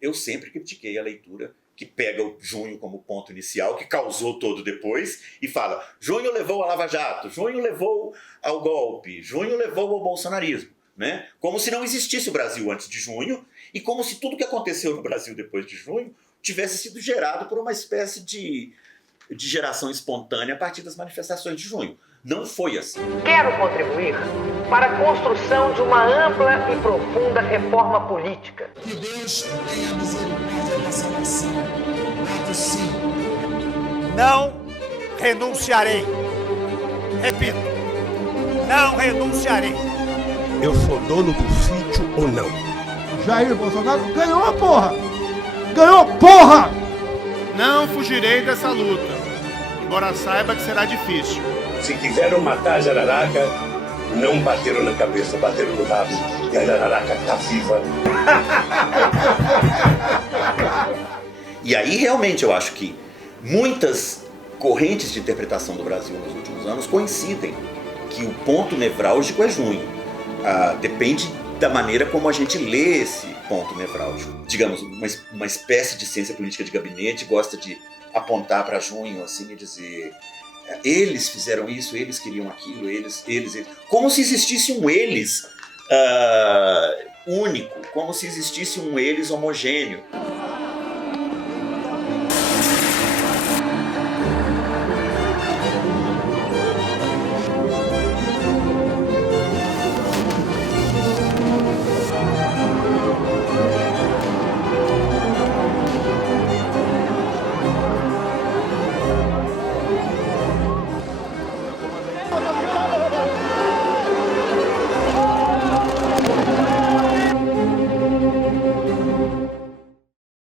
Eu sempre critiquei a leitura que pega o junho como ponto inicial, que causou todo depois, e fala: junho levou a Lava Jato, junho levou ao golpe, junho levou ao bolsonarismo. Né? Como se não existisse o Brasil antes de junho, e como se tudo que aconteceu no Brasil depois de junho tivesse sido gerado por uma espécie de geração espontânea a partir das manifestações de junho. Não foi assim. Quero contribuir para a construção de uma ampla e profunda reforma política. Que Deus tenha misericórdia dessa nação. Ato sim. Não renunciarei. Repito, não renunciarei. Eu sou dono do sítio ou não? Jair Bolsonaro ganhou a porra! Ganhou porra! Não fugirei dessa luta, embora saiba que será difícil. Se quiseram matar a jararaca, não bateram na cabeça, bateram no rabo. E a jararaca tá viva. E aí realmente eu acho que muitas correntes de interpretação do Brasil nos últimos anos coincidem que o ponto nevrálgico é junho. Depende da maneira como a gente lê esse ponto nevrálgico. Digamos, uma espécie de ciência política de gabinete gosta de apontar para junho assim, e dizer: eles fizeram isso, eles queriam aquilo, eles. Como se existisse um eles único, como se existisse um eles homogêneo.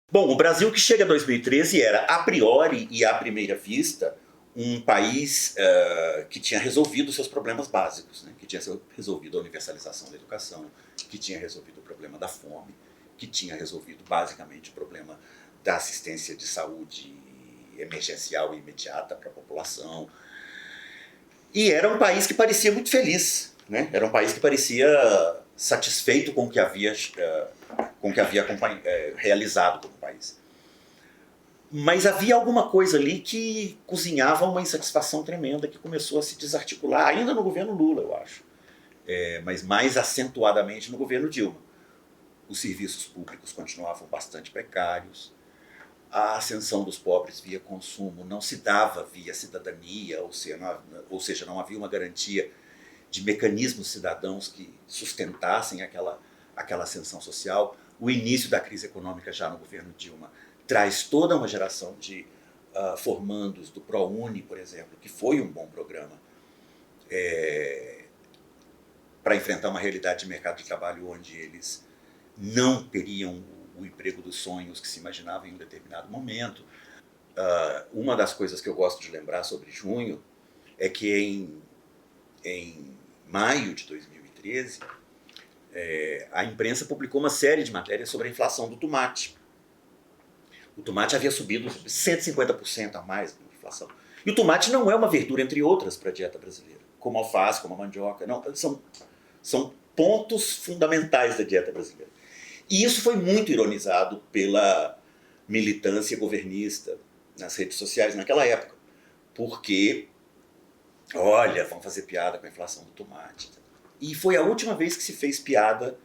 Bom, o Brasil que chega a 2013 era, a priori e à primeira vista, um país que tinha resolvido seus problemas básicos, né? Que tinha resolvido a universalização da educação, que tinha resolvido o problema da fome, que tinha resolvido basicamente o problema da assistência de saúde emergencial e imediata para a população. E era um país que parecia muito feliz, né? Era um país que parecia satisfeito com o que havia realizado como país. Mas havia alguma coisa ali que cozinhava uma insatisfação tremenda que começou a se desarticular, ainda no governo Lula, eu acho, mas mais acentuadamente no governo Dilma. Os serviços públicos continuavam bastante precários, a ascensão dos pobres via consumo não se dava via cidadania, ou seja, não havia uma garantia de mecanismos cidadãos que sustentassem aquela ascensão social. O início da crise econômica já no governo Dilma traz toda uma geração de formandos do ProUni, por exemplo, que foi um bom programa para enfrentar uma realidade de mercado de trabalho onde eles não teriam o emprego dos sonhos que se imaginava em um determinado momento. Uma das coisas que eu gosto de lembrar sobre junho é que em maio de 2013, a imprensa publicou uma série de matérias sobre a inflação do tomate. O tomate havia subido 150% a mais da inflação. E o tomate não é uma verdura, entre outras, para a dieta brasileira, como a alface, como a mandioca. Não, são pontos fundamentais da dieta brasileira. E isso foi muito ironizado pela militância governista nas redes sociais naquela época. Porque, olha, vão fazer piada com a inflação do tomate. E foi a última vez que se fez piada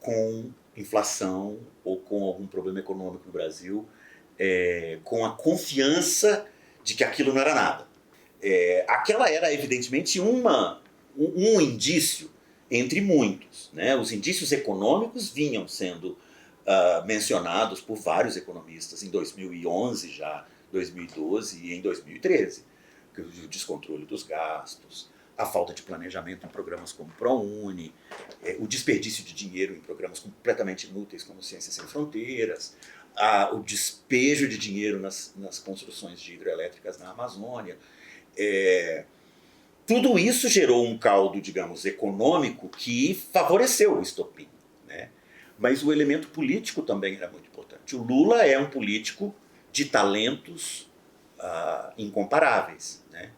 com inflação ou com algum problema econômico no Brasil, com a confiança de que aquilo não era nada. Aquela era, evidentemente, um indício entre muitos, né? Os indícios econômicos vinham sendo mencionados por vários economistas em 2011 já, 2012 e em 2013. O descontrole dos gastos, a falta de planejamento em programas como ProUni, o desperdício de dinheiro em programas completamente inúteis como Ciências Sem Fronteiras, o despejo de dinheiro nas construções de hidrelétricas na Amazônia. Tudo isso gerou um caldo, digamos, econômico que favoreceu o estopim, né? Mas o elemento político também era muito importante. O Lula é um político de talentos incomparáveis, né?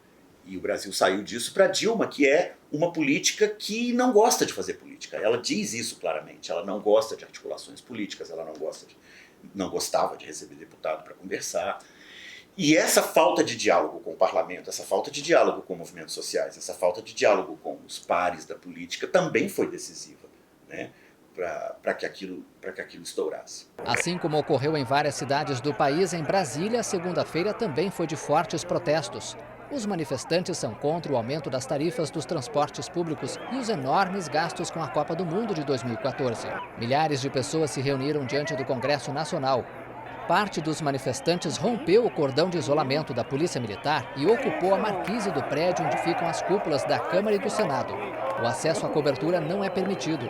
E o Brasil saiu disso para Dilma, que é uma política que não gosta de fazer política. Ela diz isso claramente. Ela não gosta de articulações políticas, ela não gosta não gostava de receber deputado para conversar. E essa falta de diálogo com o parlamento, essa falta de diálogo com movimentos sociais, essa falta de diálogo com os pares da política também foi decisiva, né, para que aquilo estourasse. Assim como ocorreu em várias cidades do país, em Brasília, segunda-feira também foi de fortes protestos. Os manifestantes são contra o aumento das tarifas dos transportes públicos e os enormes gastos com a Copa do Mundo de 2014. Milhares de pessoas se reuniram diante do Congresso Nacional. Parte dos manifestantes rompeu o cordão de isolamento da Polícia Militar e ocupou a marquise do prédio onde ficam as cúpulas da Câmara e do Senado. O acesso à cobertura não é permitido.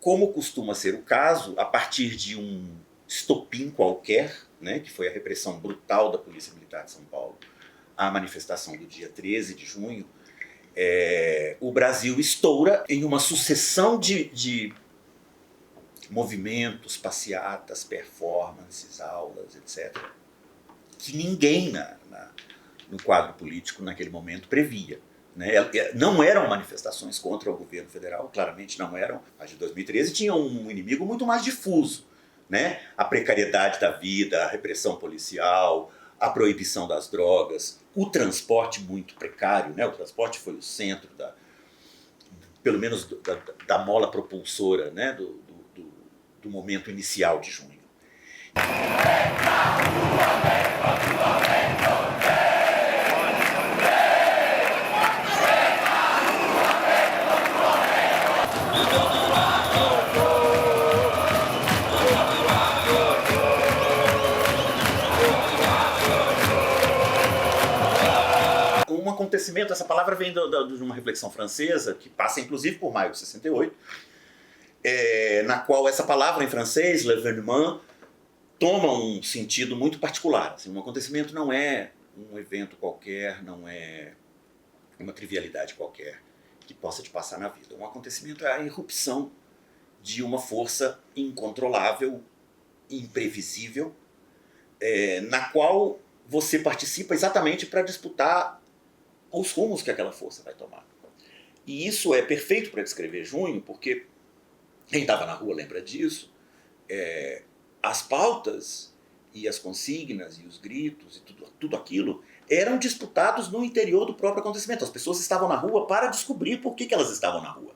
Como costuma ser o caso, a partir de um estopim qualquer, né, que foi a repressão brutal da Polícia Militar de São Paulo, a manifestação do dia 13 de junho, o Brasil estoura em uma sucessão de movimentos, passeatas, performances, aulas, etc., que ninguém no quadro político naquele momento previa, né? Não eram manifestações contra o governo federal, claramente não eram. As de 2013 tinham um inimigo muito mais difuso, né? A precariedade da vida, a repressão policial, a proibição das drogas, o transporte muito precário, né? O transporte foi o centro pelo menos da mola propulsora, né? do momento inicial de junho. Um acontecimento, essa palavra vem de uma reflexão francesa, que passa inclusive por maio de 68, na qual essa palavra em francês, l'événement, toma um sentido muito particular. Assim, um acontecimento não é um evento qualquer, não é uma trivialidade qualquer que possa te passar na vida. Um acontecimento é a irrupção de uma força incontrolável, imprevisível, na qual você participa exatamente para disputar os rumos que aquela força vai tomar. E isso é perfeito para descrever junho, porque quem estava na rua lembra disso. As pautas e as consignas e os gritos e tudo aquilo eram disputados no interior do próprio acontecimento. As pessoas estavam na rua para descobrir por que elas estavam na rua.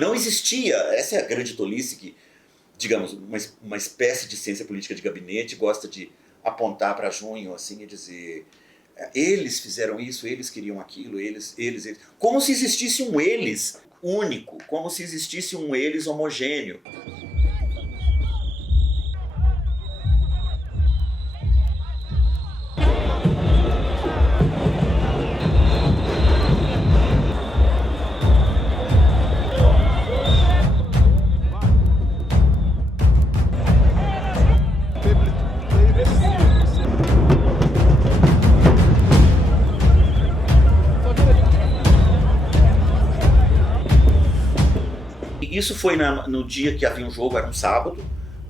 Não existia, essa é a grande tolice que, digamos, uma espécie de ciência política de gabinete gosta de apontar para junho assim, e dizer: eles fizeram isso, eles queriam aquilo, eles. Como se existisse um eles único, como se existisse um eles homogêneo. Isso foi no dia que havia um jogo, era um sábado,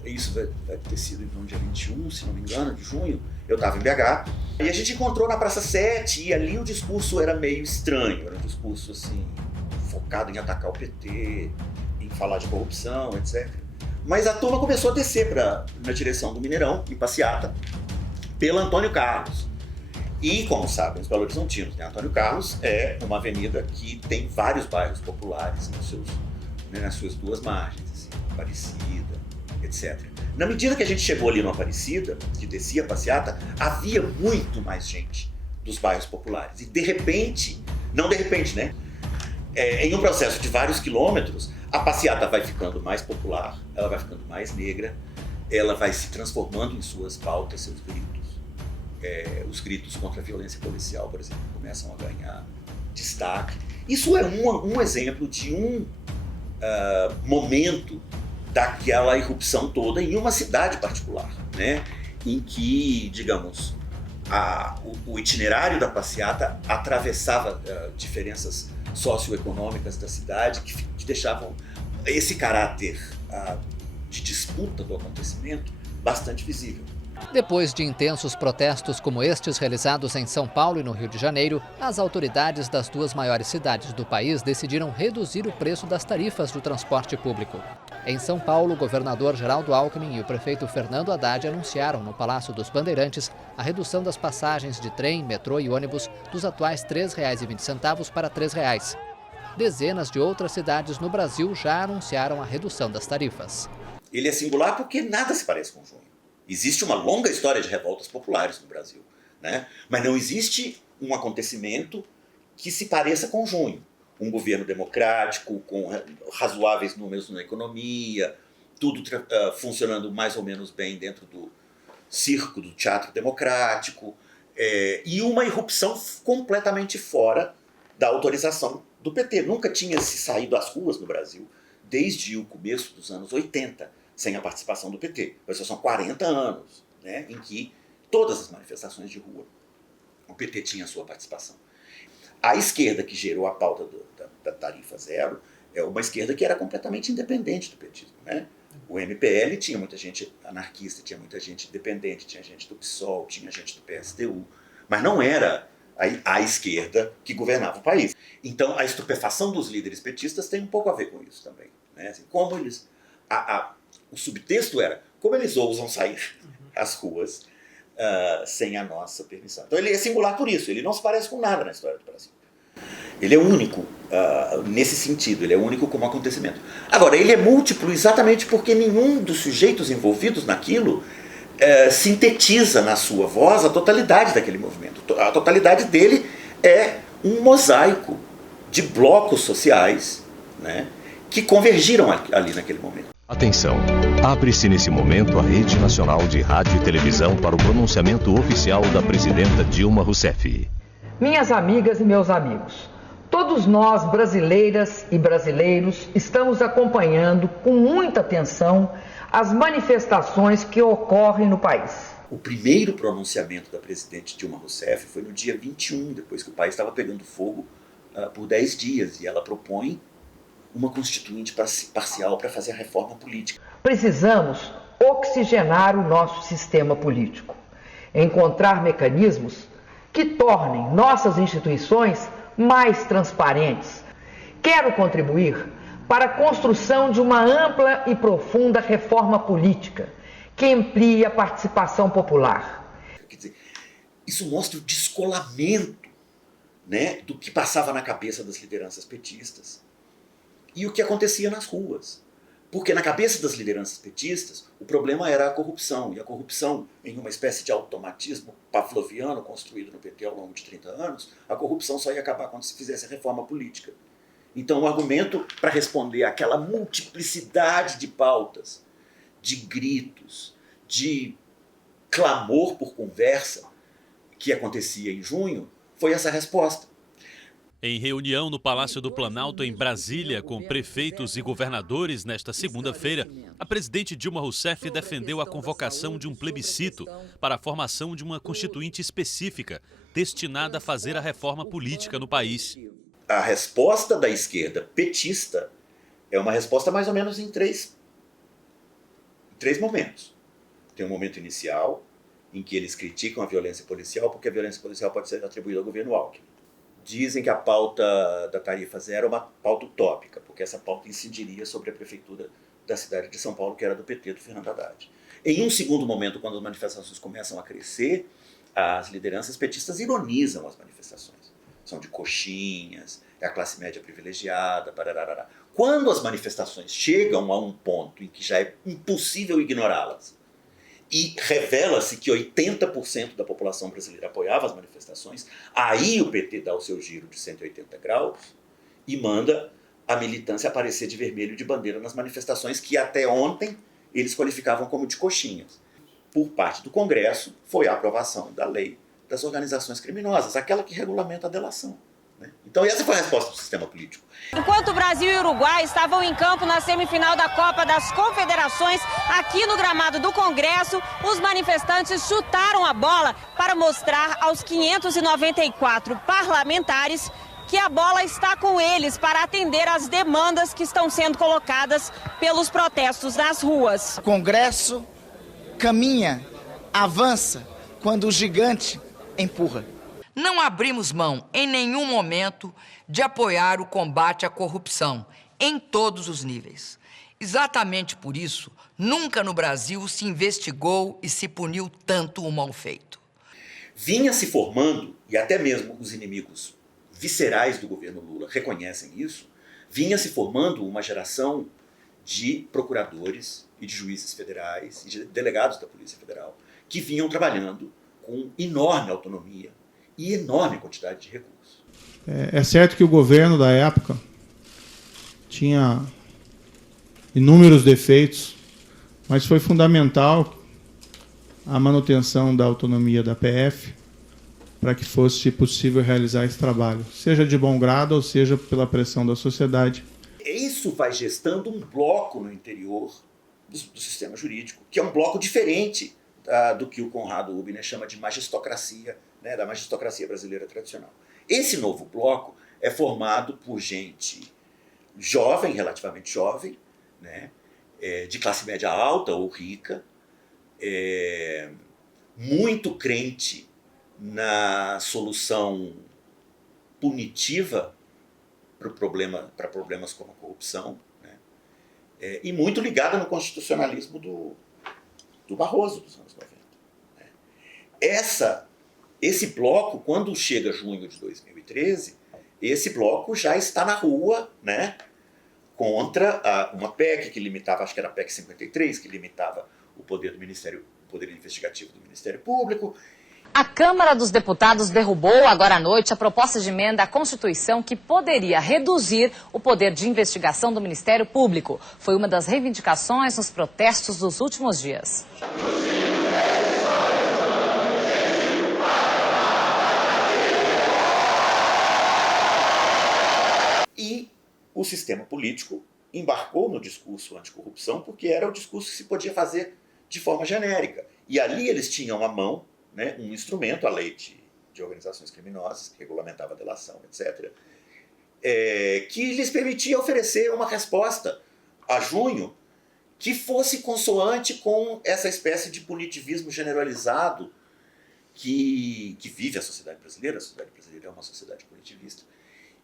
isso vai ter sido então dia 21, se não me engano, de junho, eu estava em BH, e a gente encontrou na Praça 7, e ali o discurso era meio estranho, era um discurso assim, focado em atacar o PT, em falar de corrupção, etc. Mas a turma começou a descer na direção do Mineirão, em passeata, pela Antônio Carlos. E, como sabem os belo-horizontinos, né, Antônio Carlos é uma avenida que tem vários bairros populares nas suas duas margens, assim, Aparecida, etc. Na medida que a gente chegou ali no Aparecida, que descia a passeata, havia muito mais gente dos bairros populares. E de repente, né? Em um processo de vários quilômetros, a passeata vai ficando mais popular, ela vai ficando mais negra, ela vai se transformando em suas pautas, seus gritos. Os gritos contra a violência policial, por exemplo, começam a ganhar destaque. Isso é um exemplo de um momento daquela irrupção toda em uma cidade particular, né? Em que, digamos, o itinerário da passeata atravessava diferenças socioeconômicas da cidade que deixavam esse caráter de disputa do acontecimento bastante visível. Depois de intensos protestos como estes realizados em São Paulo e no Rio de Janeiro, as autoridades das duas maiores cidades do país decidiram reduzir o preço das tarifas do transporte público. Em São Paulo, o governador Geraldo Alckmin e o prefeito Fernando Haddad anunciaram no Palácio dos Bandeirantes a redução das passagens de trem, metrô e ônibus dos atuais R$ 3,20 para R$ 3,00. Dezenas de outras cidades no Brasil já anunciaram a redução das tarifas. Ele é singular porque nada se parece com junho. Existe uma longa história de revoltas populares no Brasil, né? Mas não existe um acontecimento que se pareça com junho. Um governo democrático, com razoáveis números na economia, tudo funcionando mais ou menos bem dentro do circo do teatro democrático, e uma irrupção completamente fora da autorização do PT. Nunca tinha se saído às ruas no Brasil, desde o começo dos anos 80, sem a participação do PT. Mas são 40 anos, né, em que todas as manifestações de rua, o PT tinha a sua participação. A esquerda que gerou a pauta da tarifa zero é uma esquerda que era completamente independente do petismo, né? O MPL tinha muita gente anarquista, tinha muita gente independente, tinha gente do PSOL, tinha gente do PSTU, mas não era a esquerda que governava o país. Então a estupefação dos líderes petistas tem um pouco a ver com isso também, né? Assim, como eles, o subtexto era como eles ousam sair às ruas sem a nossa permissão. Então ele é singular por isso, ele não se parece com nada na história do Brasil. Ele é único nesse sentido, ele é único como acontecimento. Agora, ele é múltiplo exatamente porque nenhum dos sujeitos envolvidos naquilo sintetiza na sua voz a totalidade daquele movimento. A totalidade dele é um mosaico de blocos sociais, né, que convergiram ali naquele momento. Atenção, abre-se nesse momento a Rede Nacional de Rádio e Televisão para o pronunciamento oficial da presidenta Dilma Rousseff. Minhas amigas e meus amigos, todos nós, brasileiras e brasileiros, estamos acompanhando com muita atenção as manifestações que ocorrem no país. O primeiro pronunciamento da presidente Dilma Rousseff foi no dia 21, depois que o país estava pegando fogo por 10 dias, e ela propõe uma constituinte parcial para fazer a reforma política. Precisamos oxigenar o nosso sistema político, encontrar mecanismos que tornem nossas instituições mais transparentes. Quero contribuir para a construção de uma ampla e profunda reforma política que amplie a participação popular. Quer dizer, isso mostra o descolamento, né, do que passava na cabeça das lideranças petistas e o que acontecia nas ruas. Porque na cabeça das lideranças petistas, o problema era a corrupção. E a corrupção, em uma espécie de automatismo pavloviano construído no PT ao longo de 30 anos, a corrupção só ia acabar quando se fizesse a reforma política. Então o argumento para responder àquela multiplicidade de pautas, de gritos, de clamor por conversa que acontecia em junho, foi essa resposta. Em reunião no Palácio do Planalto, em Brasília, com prefeitos e governadores nesta segunda-feira, a presidente Dilma Rousseff defendeu a convocação de um plebiscito para a formação de uma constituinte específica, destinada a fazer a reforma política no país. A resposta da esquerda petista é uma resposta mais ou menos em três momentos. Tem um momento inicial, em que eles criticam a violência policial, porque a violência policial pode ser atribuída ao governo Alckmin. Dizem que a pauta da tarifa zero é uma pauta utópica, porque essa pauta incidiria sobre a prefeitura da cidade de São Paulo, que era do PT, do Fernando Haddad. Em um segundo momento, quando as manifestações começam a crescer, as lideranças petistas ironizam as manifestações. São de coxinhas, é a classe média privilegiada, pararará. Quando as manifestações chegam a um ponto em que já é impossível ignorá-las, e revela-se que 80% da população brasileira apoiava as manifestações, aí o PT dá o seu giro de 180 graus e manda a militância aparecer de vermelho de bandeira nas manifestações que até ontem eles qualificavam como de coxinhas. Por parte do Congresso foi a aprovação da lei das organizações criminosas, aquela que regulamenta a delação. Então essa foi a resposta do sistema político. Enquanto Brasil e Uruguai estavam em campo na semifinal da Copa das Confederações, aqui no gramado do Congresso, os manifestantes chutaram a bola para mostrar aos 594 parlamentares que a bola está com eles para atender às demandas que estão sendo colocadas pelos protestos nas ruas. O Congresso caminha, avança, quando o gigante empurra. Não abrimos mão, em nenhum momento, de apoiar o combate à corrupção, em todos os níveis. Exatamente por isso, nunca no Brasil se investigou e se puniu tanto o mal feito. Vinha se formando, e até mesmo os inimigos viscerais do governo Lula reconhecem isso, vinha se formando uma geração de procuradores e de juízes federais e de delegados da Polícia Federal que vinham trabalhando com enorme autonomia e enorme quantidade de recursos. É certo que o governo da época tinha inúmeros defeitos, mas foi fundamental a manutenção da autonomia da PF para que fosse possível realizar esse trabalho, seja de bom grado ou seja pela pressão da sociedade. Isso vai gestando um bloco no interior do sistema jurídico, que é um bloco diferente do que o Conrado Ubner chama de magistocracia, né, da magistocracia brasileira tradicional. Esse novo bloco é formado por gente jovem, relativamente jovem, né, de classe média alta ou rica, muito crente na solução punitiva para problemas como a corrupção, né, e muito ligada no constitucionalismo do Barroso dos anos 90. Né. Esse bloco, quando chega junho de 2013, esse bloco já está na rua, né, contra uma PEC que limitava, acho que era a PEC 53, que limitava o poder do Ministério, o poder investigativo do Ministério Público. A Câmara dos Deputados derrubou agora à noite a proposta de emenda à Constituição que poderia reduzir o poder de investigação do Ministério Público. Foi uma das reivindicações nos protestos dos últimos dias. E o sistema político embarcou no discurso anticorrupção porque era o discurso que se podia fazer de forma genérica. E ali eles tinham à mão, né, um instrumento, a lei de organizações criminosas, que regulamentava a delação, etc., que lhes permitia oferecer uma resposta a junho que fosse consoante com essa espécie de punitivismo generalizado que vive a sociedade brasileira. A sociedade brasileira é uma sociedade punitivista.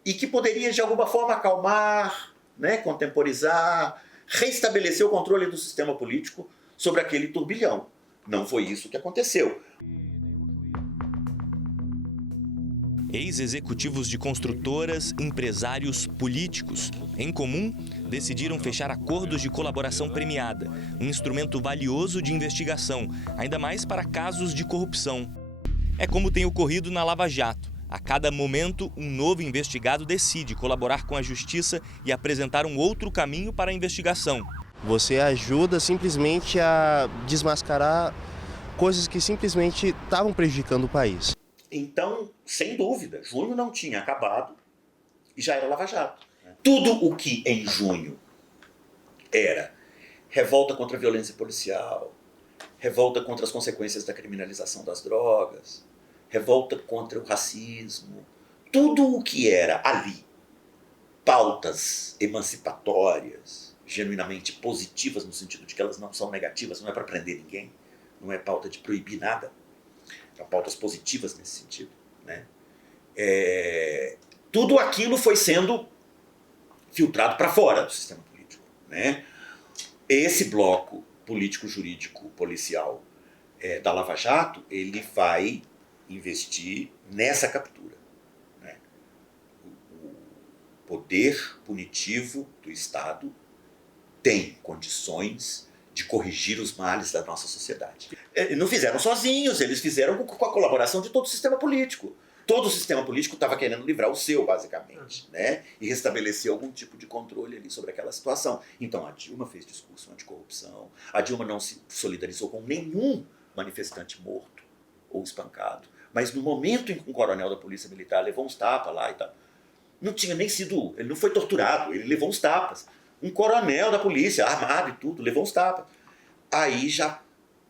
E que poderia, de alguma forma, acalmar, né, contemporizar, reestabelecer o controle do sistema político sobre aquele turbilhão. Não foi isso que aconteceu. Ex-executivos de construtoras, empresários, políticos, em comum, decidiram fechar acordos de colaboração premiada, um instrumento valioso de investigação, ainda mais para casos de corrupção. É como tem ocorrido na Lava Jato. A cada momento, um novo investigado decide colaborar com a justiça e apresentar um outro caminho para a investigação. Você ajuda simplesmente a desmascarar coisas que simplesmente estavam prejudicando o país. Então, sem dúvida, junho não tinha acabado e já era Lava Jato. Tudo o que em junho era revolta contra a violência policial, revolta contra as consequências da criminalização das drogas, revolta contra o racismo, tudo o que era ali pautas emancipatórias, genuinamente positivas no sentido de que elas não são negativas, não é para prender ninguém, não é pauta de proibir nada, há pautas positivas nesse sentido, né? Tudo aquilo foi sendo filtrado para fora do sistema político, né? Esse bloco político-jurídico policial da Lava Jato, ele vai investir nessa captura, né? O poder punitivo do Estado tem condições de corrigir os males da nossa sociedade. Não fizeram sozinhos, eles fizeram com a colaboração de todo o sistema político. Todo o sistema político estava querendo livrar o seu, basicamente, né? E restabelecer algum tipo de controle ali sobre aquela situação. Então a Dilma fez discurso anticorrupção, a Dilma não se solidarizou com nenhum manifestante morto ou espancado, mas no momento em que um coronel da Polícia Militar levou uns tapas lá e tal, não tinha nem sido, ele não foi torturado, ele levou uns tapas. Um coronel da polícia, armado e tudo, levou uns tapas. Aí já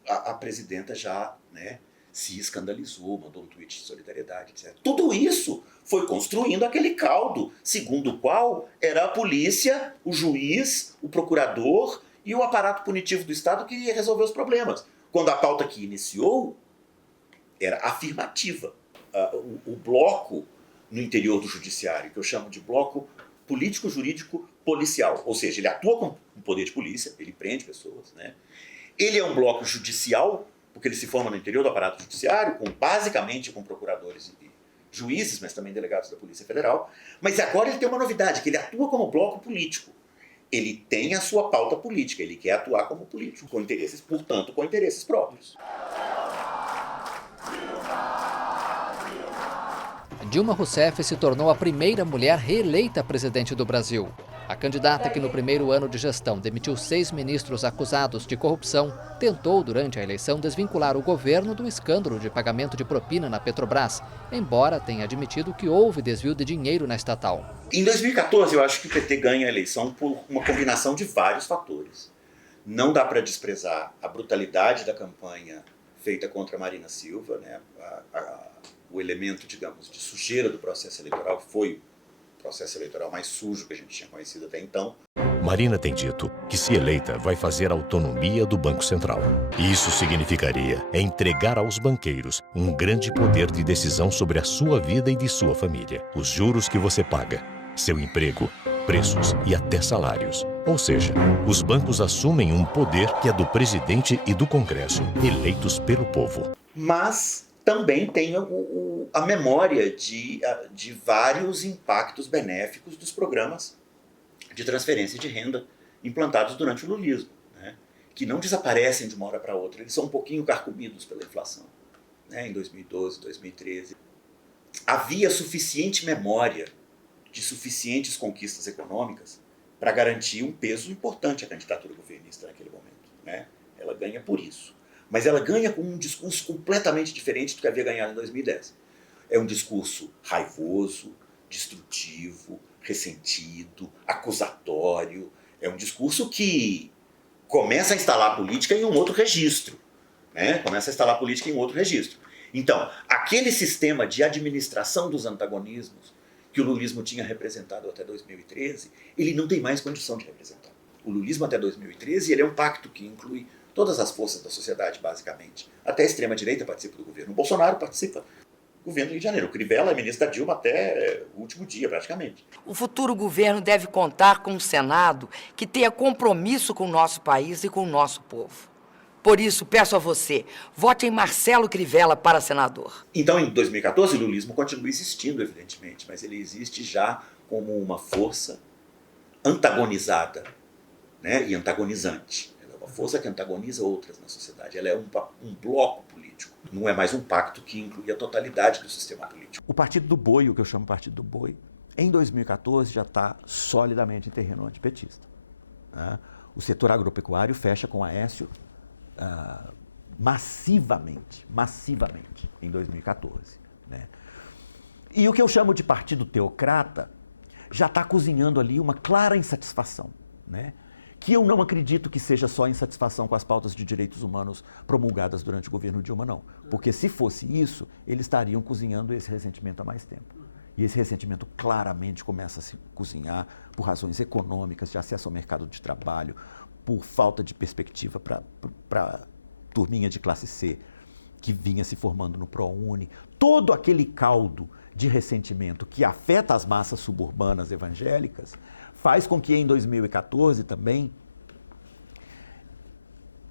a presidenta já, né, se escandalizou, mandou um tweet de solidariedade, etc. Tudo isso foi construindo aquele caldo, segundo o qual era a polícia, o juiz, o procurador e o aparato punitivo do Estado que ia resolver os problemas. Quando a pauta que iniciou era afirmativa. O bloco no interior do judiciário, que eu chamo de bloco político-jurídico policial, ou seja, ele atua com o poder de polícia, ele prende pessoas, né? Ele é um bloco judicial, porque ele se forma no interior do aparato judiciário, basicamente com procuradores e juízes, mas também delegados da Polícia Federal. Mas agora ele tem uma novidade, que ele atua como bloco político. Ele tem a sua pauta política, ele quer atuar como político, com interesses, portanto, com interesses próprios. Dilma Rousseff se tornou a primeira mulher reeleita presidente do Brasil. A candidata, que no primeiro ano de gestão demitiu 6 ministros acusados de corrupção, tentou, durante a eleição, desvincular o governo do escândalo de pagamento de propina na Petrobras, embora tenha admitido que houve desvio de dinheiro na estatal. Em 2014, eu acho que o PT ganha a eleição por uma combinação de vários fatores. Não dá para desprezar a brutalidade da campanha feita contra Marina Silva, né? O elemento, digamos, de sujeira do processo eleitoral foi o processo eleitoral mais sujo que a gente tinha conhecido até então. Marina tem dito que, se eleita, vai fazer a autonomia do Banco Central. Isso significaria entregar aos banqueiros um grande poder de decisão sobre a sua vida e de sua família. Os juros que você paga, seu emprego, preços e até salários. Ou seja, os bancos assumem um poder que é do presidente e do Congresso, eleitos pelo povo. Mas também tem a memória de vários impactos benéficos dos programas de transferência de renda implantados durante o lulismo, né? Que não desaparecem de uma hora para outra, eles são um pouquinho carcomidos pela inflação, né? Em 2012, 2013. Havia suficiente memória de suficientes conquistas econômicas para garantir um peso importante à candidatura governista naquele momento, né? Ela ganha por isso. Mas ela ganha com um discurso completamente diferente do que havia ganhado em 2010. É um discurso raivoso, destrutivo, ressentido, acusatório. É um discurso que começa a instalar a política em um outro registro, né? Começa a instalar a política em um outro registro. Então, aquele sistema de administração dos antagonismos que o lulismo tinha representado até 2013, ele não tem mais condição de representar. O lulismo até 2013 ele é um pacto que inclui todas as forças da sociedade, basicamente. Até a extrema-direita participa do governo. O Bolsonaro participa do governo do Rio de Janeiro. O Crivella é ministro da Dilma até o último dia, praticamente. O futuro governo deve contar com um Senado que tenha compromisso com o nosso país e com o nosso povo. Por isso, peço a você, vote em Marcelo Crivella para senador. Então, em 2014, o lulismo continua existindo, evidentemente, mas ele existe já como uma força antagonizada, né, e antagonizante. Força que antagoniza outras na sociedade. Ela é um bloco político. Não é mais um pacto que inclui a totalidade do sistema político. O Partido do Boi, o que eu chamo de Partido do Boi, em 2014 já está solidamente em terreno antipetista, né? O setor agropecuário fecha com Aécio massivamente em 2014. Né? E o que eu chamo de Partido Teocrata já está cozinhando ali uma clara insatisfação, né? Que eu não acredito que seja só insatisfação com as pautas de direitos humanos promulgadas durante o governo Dilma, não. Porque se fosse isso, eles estariam cozinhando esse ressentimento há mais tempo. E esse ressentimento claramente começa a se cozinhar por razões econômicas, de acesso ao mercado de trabalho, por falta de perspectiva para turminha de classe C que vinha se formando no ProUni. Todo aquele caldo de ressentimento que afeta as massas suburbanas evangélicas faz com que em 2014 também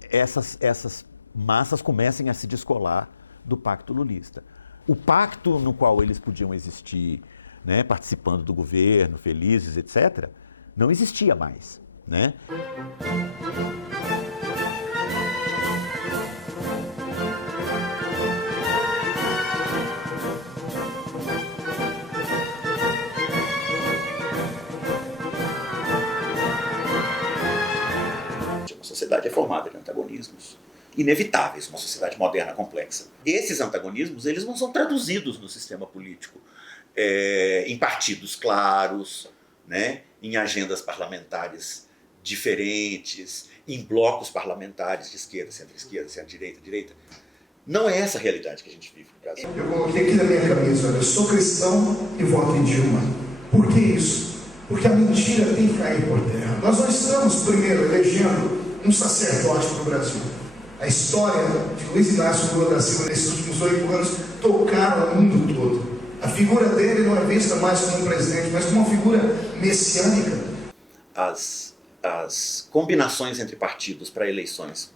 essas massas comecem a se descolar do pacto lulista. O pacto no qual eles podiam existir, né, participando do governo, felizes, etc., não existia mais, né? A sociedade é formada de antagonismos inevitáveis, uma sociedade moderna complexa. Esses antagonismos, eles não são traduzidos no sistema político em partidos claros, né, em agendas parlamentares diferentes, em blocos parlamentares de esquerda, centro-direita. Não é essa a realidade que a gente vive no Brasil. Eu coloquei aqui na minha camisa, olha, eu sou cristão e voto em Dilma. Por que isso? Porque a mentira tem que cair por terra. Nós não estamos, primeiro, elegendo um sacerdote para o Brasil. A história de Luiz Inácio Lula da Silva nesses últimos 8 anos tocaram o mundo todo. A figura dele não é vista mais como um presidente, mas como uma figura messiânica. as combinações entre partidos para eleições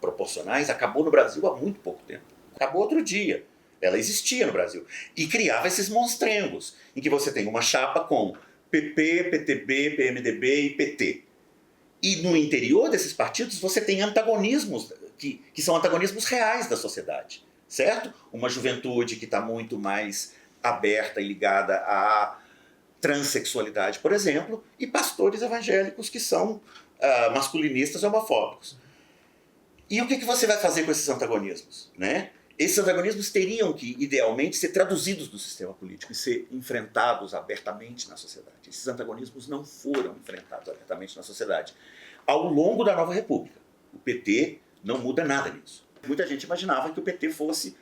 proporcionais acabou no Brasil há muito pouco tempo. Acabou outro dia. Ela existia no Brasil. E criava esses monstrengos, em que você tem uma chapa com PP, PTB, PMDB e PT. E no interior desses partidos você tem antagonismos, que são antagonismos reais da sociedade, certo? Uma juventude que está muito mais aberta e ligada à transexualidade, por exemplo, e pastores evangélicos que são masculinistas e homofóbicos. E o que você vai fazer com esses antagonismos, né? Esses antagonismos teriam que, idealmente, ser traduzidos no sistema político e ser enfrentados abertamente na sociedade. Esses antagonismos não foram enfrentados abertamente na sociedade. Ao longo da Nova República, o PT não muda nada nisso. Muita gente imaginava que o PT fosse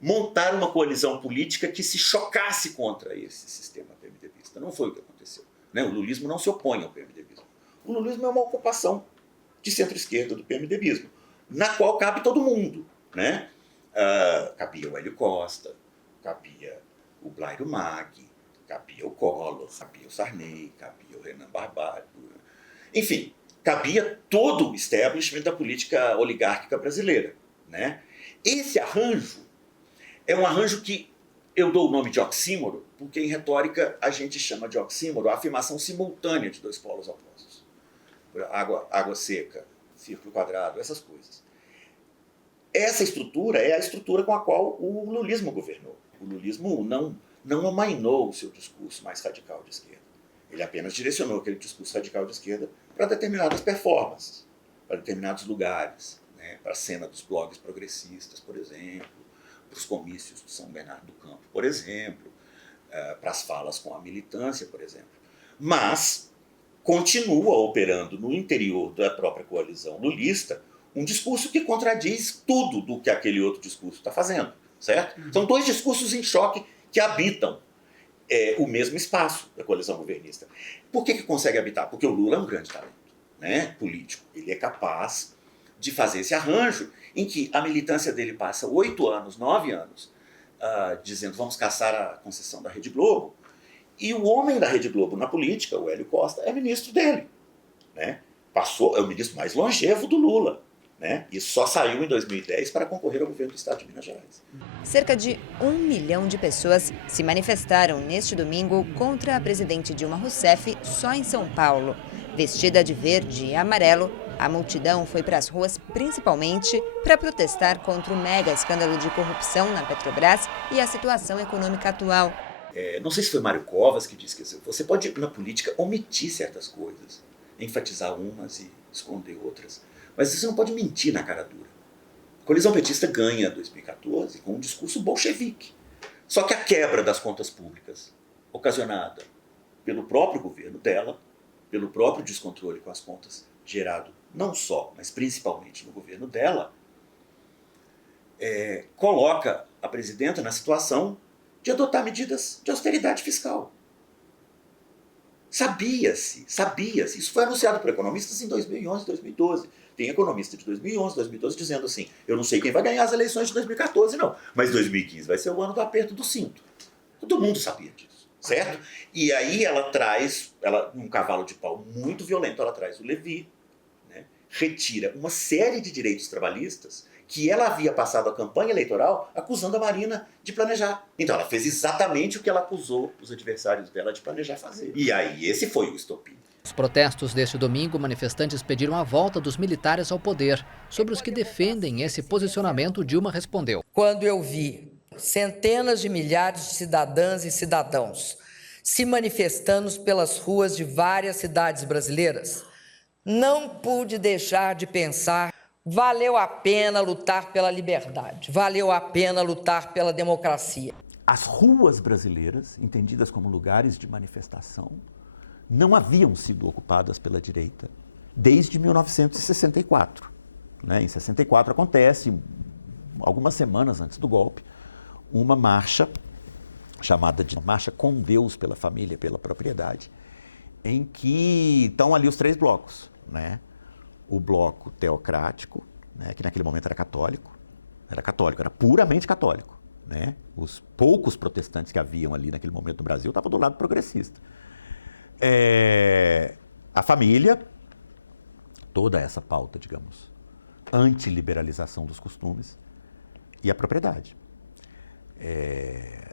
montar uma coalizão política que se chocasse contra esse sistema PMDBista. Não foi o que aconteceu, né? O lulismo não se opõe ao PMDBismo. O lulismo é uma ocupação de centro-esquerda do PMDBismo, na qual cabe todo mundo, né? Cabia o Hélio Costa, cabia o Blairo Maggi, cabia o Collor, cabia o Sarney, cabia o Renan Barbalho. Enfim, cabia todo o establishment da política oligárquica brasileira, né? Esse arranjo é um arranjo que eu dou o nome de oxímoro, porque em retórica a gente chama de oxímoro a afirmação simultânea de dois polos opostos. Água seca, círculo quadrado, essas coisas. Essa estrutura é a estrutura com a qual o lulismo governou. O lulismo não amainou o seu discurso mais radical de esquerda. Ele apenas direcionou aquele discurso radical de esquerda para determinadas performances, para determinados lugares, né? Para a cena dos blogs progressistas, por exemplo, para os comícios de São Bernardo do Campo, por exemplo, para as falas com a militância, por exemplo. Mas continua operando no interior da própria coalizão lulista um discurso que contradiz tudo do que aquele outro discurso está fazendo, certo? São dois discursos em choque que habitam o mesmo espaço da coalizão governista. Por que consegue habitar? Porque o Lula é um grande talento, né, político. Ele é capaz de fazer esse arranjo em que a militância dele passa 8 anos, 9 anos, dizendo vamos caçar a concessão da Rede Globo, e o homem da Rede Globo na política, o Hélio Costa, é ministro dele, né? É o ministro mais longevo do Lula, né? E só saiu em 2010 para concorrer ao governo do estado de Minas Gerais. Cerca de 1 milhão de pessoas se manifestaram neste domingo contra a presidente Dilma Rousseff só em São Paulo. Vestida de verde e amarelo, a multidão foi para as ruas principalmente para protestar contra o mega escândalo de corrupção na Petrobras e a situação econômica atual. Não sei se foi Mário Covas que disse que você pode, na política, omitir certas coisas, enfatizar umas e esconder outras. Mas você não pode mentir na cara dura. A coalizão petista ganha 2014 com um discurso bolchevique. Só que a quebra das contas públicas, ocasionada pelo próprio governo dela, pelo próprio descontrole com as contas, gerado não só, mas principalmente no governo dela, coloca a presidenta na situação de adotar medidas de austeridade fiscal. Sabia-se. Isso foi anunciado por economistas em 2011, 2012. Tem economista de 2011, 2012 dizendo assim, eu não sei quem vai ganhar as eleições de 2014 não, mas 2015 vai ser o ano do aperto do cinto. Todo mundo sabia disso, certo? E aí ela traz, num cavalo de pau muito violento, ela traz o Levi, né? Retira uma série de direitos trabalhistas que ela havia passado a campanha eleitoral acusando a Marina de planejar. Então ela fez exatamente o que ela acusou os adversários dela de planejar fazer. E aí esse foi o estopim. Nos protestos deste domingo, manifestantes pediram a volta dos militares ao poder. Sobre os que defendem esse posicionamento, Dilma respondeu. Quando eu vi centenas de milhares de cidadãs e cidadãos se manifestando pelas ruas de várias cidades brasileiras, não pude deixar de pensar: valeu a pena lutar pela liberdade, valeu a pena lutar pela democracia. As ruas brasileiras, entendidas como lugares de manifestação, não haviam sido ocupadas pela direita desde 1964. Né? Em 64 acontece, algumas semanas antes do golpe, uma marcha chamada de Marcha com Deus pela Família, pela Propriedade, em que estão ali os 3 blocos, né? O bloco teocrático, né, que naquele momento era católico, era puramente católico, né? Os poucos protestantes que haviam ali naquele momento no Brasil estavam do lado progressista. a família, toda essa pauta, digamos, antiliberalização dos costumes e a propriedade.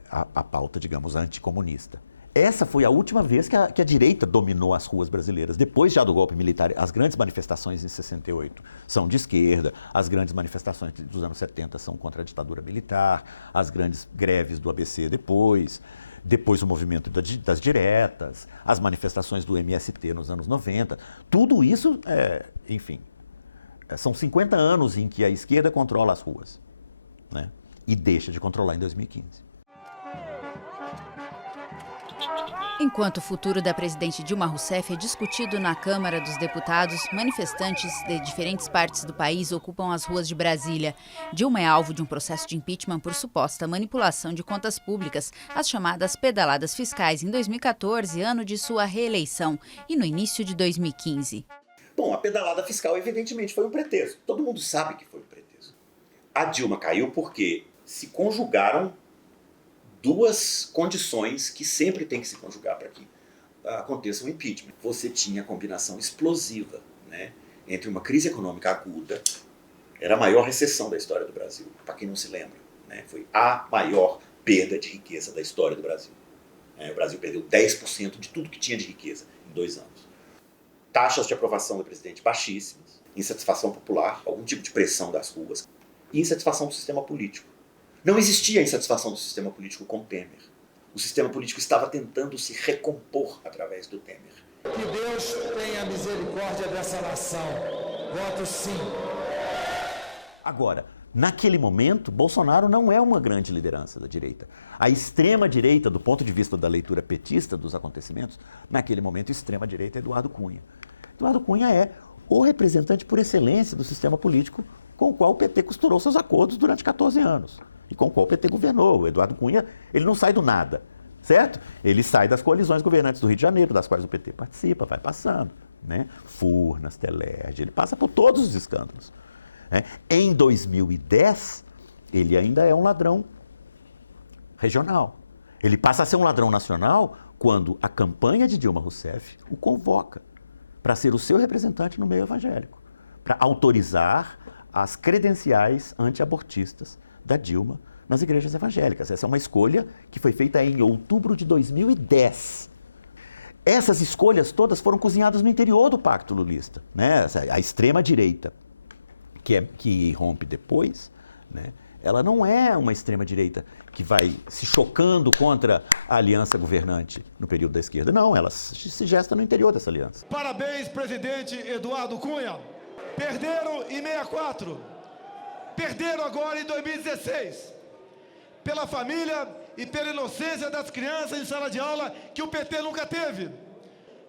A pauta, digamos, anticomunista. Essa foi a última vez que a direita dominou as ruas brasileiras. Depois já do golpe militar, as grandes manifestações em 68 são de esquerda, as grandes manifestações dos anos 70 são contra a ditadura militar, as grandes greves do ABC depois o movimento das diretas, as manifestações do MST nos anos 90. Tudo isso, enfim, são 50 anos em que a esquerda controla as ruas, né? E deixa de controlar em 2015. Enquanto o futuro da presidente Dilma Rousseff é discutido na Câmara dos Deputados, manifestantes de diferentes partes do país ocupam as ruas de Brasília. Dilma é alvo de um processo de impeachment por suposta manipulação de contas públicas, as chamadas pedaladas fiscais, em 2014, ano de sua reeleição, e no início de 2015. Bom, a pedalada fiscal evidentemente foi um pretexto. Todo mundo sabe que foi um pretexto. A Dilma caiu porque se conjugaram duas condições que sempre tem que se conjugar para que aconteça um impeachment. Você tinha a combinação explosiva, né, entre uma crise econômica aguda, era a maior recessão da história do Brasil, para quem não se lembra, né, foi a maior perda de riqueza da história do Brasil. O Brasil perdeu 10% de tudo que tinha de riqueza em 2 anos. Taxas de aprovação do presidente baixíssimas, insatisfação popular, algum tipo de pressão das ruas, e insatisfação do sistema político. Não existia insatisfação do sistema político com Temer. O sistema político estava tentando se recompor através do Temer. Que Deus tenha misericórdia dessa nação. Voto sim. Agora, naquele momento, Bolsonaro não é uma grande liderança da direita. A extrema-direita, do ponto de vista da leitura petista dos acontecimentos, naquele momento, extrema-direita é Eduardo Cunha. Eduardo Cunha é o representante por excelência do sistema político com o qual o PT costurou seus acordos durante 14 anos. E com o qual o PT governou. O Eduardo Cunha, ele não sai do nada, certo? Ele sai das coalizões governantes do Rio de Janeiro, das quais o PT participa, vai passando, né? Furnas, Telerge, ele passa por todos os escândalos, né? Em 2010, ele ainda é um ladrão regional. Ele passa a ser um ladrão nacional quando a campanha de Dilma Rousseff o convoca para ser o seu representante no meio evangélico, para autorizar as credenciais antiabortistas da Dilma nas igrejas evangélicas. Essa é uma escolha que foi feita em outubro de 2010. Essas escolhas todas foram cozinhadas no interior do Pacto Lulista, né? A extrema-direita, que rompe depois, né? Ela não é uma extrema-direita que vai se chocando contra a aliança governante no período da esquerda. Não, ela se gesta no interior dessa aliança. Parabéns, presidente Eduardo Cunha. Perderam em 64. Perderam agora em 2016, pela família e pela inocência das crianças em sala de aula que o PT nunca teve,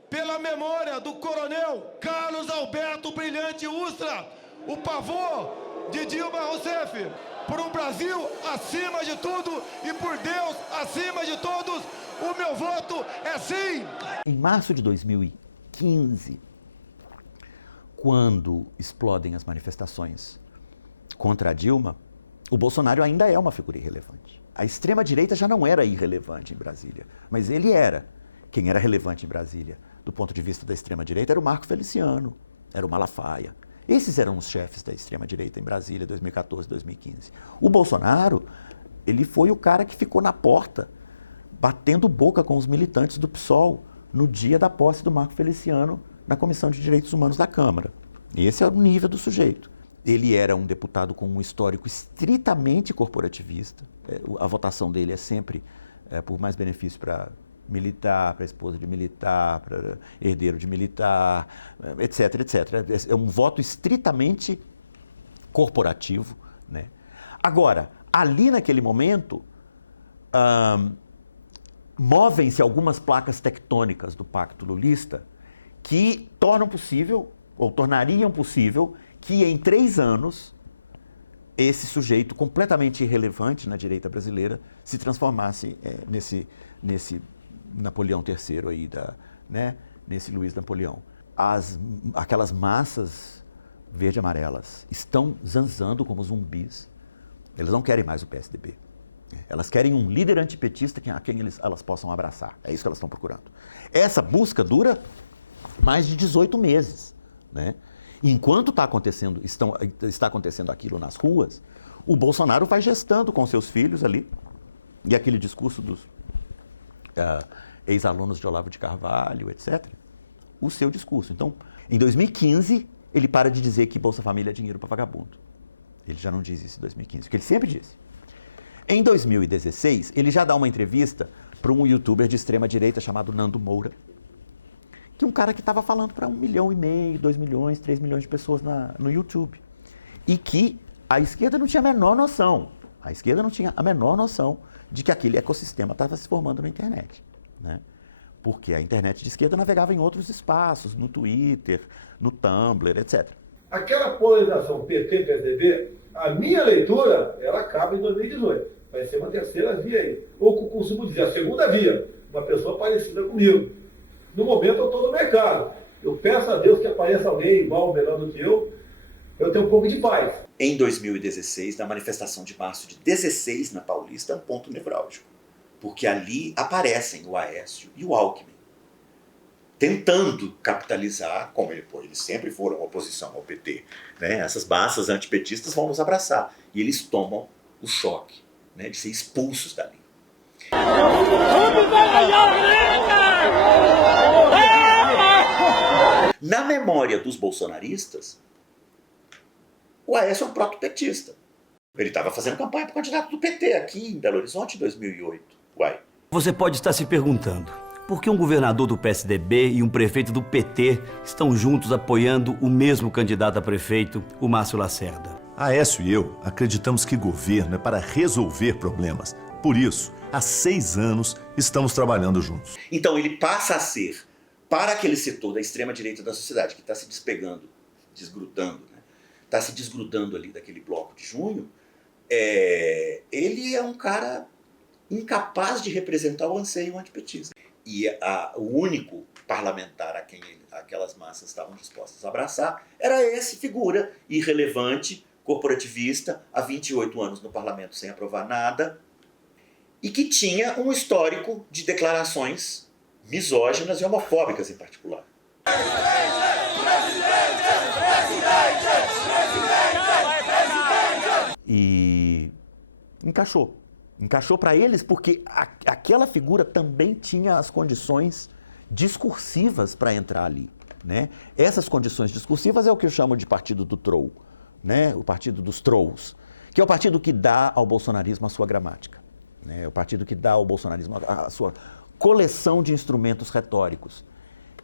pela memória do coronel Carlos Alberto Brilhante Ustra, o pavor de Dilma Rousseff, por um Brasil acima de tudo e por Deus acima de todos, o meu voto é sim! Em março de 2015, quando explodem as manifestações contra a Dilma, o Bolsonaro ainda é uma figura irrelevante. A extrema-direita já não era irrelevante em Brasília, mas ele era. Quem era relevante em Brasília, do ponto de vista da extrema-direita, era o Marco Feliciano, era o Malafaia. Esses eram os chefes da extrema-direita em Brasília, 2014, 2015. O Bolsonaro, ele foi o cara que ficou na porta, batendo boca com os militantes do PSOL, no dia da posse do Marco Feliciano na Comissão de Direitos Humanos da Câmara. Esse é o nível do sujeito. Ele era um deputado com um histórico estritamente corporativista. A votação dele é sempre por mais benefício para militar, para esposa de militar, para herdeiro de militar, etc, etc. É um voto estritamente corporativo, né? Agora, ali naquele momento, movem-se algumas placas tectônicas do Pacto Lulista que tornam possível, ou tornariam possível, que em 3 anos esse sujeito completamente irrelevante na direita brasileira se transformasse nesse Napoleão III aí, né? Nesse Luiz Napoleão. Aquelas massas verde-amarelas estão zanzando como zumbis. Elas não querem mais o PSDB. Elas querem um líder antipetista a quem elas possam abraçar. É isso que elas estão procurando. Essa busca dura mais de 18 meses, né? Enquanto está acontecendo aquilo nas ruas, o Bolsonaro vai gestando com seus filhos ali, e aquele discurso dos ex-alunos de Olavo de Carvalho, etc., o seu discurso. Então, em 2015, ele para de dizer que Bolsa Família é dinheiro para vagabundo. Ele já não diz isso em 2015, o que ele sempre disse. Em 2016, ele já dá uma entrevista para um youtuber de extrema-direita chamado Nando Moura, que é um cara que estava falando para 1,5 milhão, 2 milhões, 3 milhões de pessoas no YouTube. E que a esquerda não tinha a menor noção. A esquerda não tinha a menor noção de que aquele ecossistema estava se formando na internet, né? Porque a internet de esquerda navegava em outros espaços, no Twitter, no Tumblr, etc. Aquela polarização PT-PSDB, a minha leitura, ela acaba em 2018. Vai ser uma terceira via aí. Ou que eu costumo dizer, a segunda via, uma pessoa parecida comigo. No momento eu estou no mercado. Eu peço a Deus que apareça alguém igual ou melhor do que eu tenho um pouco de paz. Em 2016, na manifestação de março de 16 na Paulista, é um ponto nevrálgico. Porque ali aparecem o Aécio e o Alckmin, tentando capitalizar, como eles sempre foram oposição ao PT, né? Essas massas antipetistas vão nos abraçar. E eles tomam o choque, né, de ser expulsos dali. Na memória dos bolsonaristas, o Aécio é um proto-petista. Ele estava fazendo campanha para candidato do PT aqui em Belo Horizonte em 2008. Você pode estar se perguntando, por que um governador do PSDB e um prefeito do PT estão juntos apoiando o mesmo candidato a prefeito, o Márcio Lacerda? Aécio e eu acreditamos que governo é para resolver problemas. Por isso, há 6 anos estamos trabalhando juntos. Então ele passa a ser, para aquele setor da extrema-direita da sociedade, que está se despegando, desgrudando, né? Está se desgrudando ali daquele bloco de junho, ele é um cara incapaz de representar o anseio antipetista. E o único parlamentar a quem aquelas massas estavam dispostas a abraçar era esse figura irrelevante, corporativista, há 28 anos no parlamento sem aprovar nada, e que tinha um histórico de declarações misóginas e homofóbicas em particular. E encaixou. Encaixou para eles porque aquela figura também tinha as condições discursivas para entrar ali, né? Essas condições discursivas é o que eu chamo de partido do troll, né? O partido dos trolls, que é o partido que dá ao bolsonarismo a sua gramática, né? É o partido que dá ao bolsonarismo a sua coleção de instrumentos retóricos,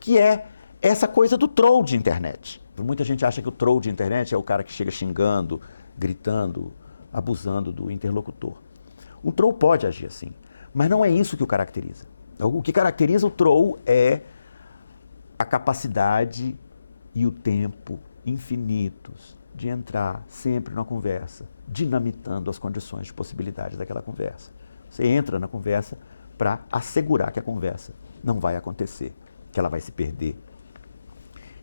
que é essa coisa do troll de internet. Muita gente acha que o troll de internet é o cara que chega xingando, gritando, abusando do interlocutor. Um troll pode agir assim, mas não é isso que o caracteriza. O que caracteriza o troll é a capacidade e o tempo infinitos de entrar sempre na conversa, dinamitando as condições de possibilidade daquela conversa. Você entra na conversa para assegurar que a conversa não vai acontecer, que ela vai se perder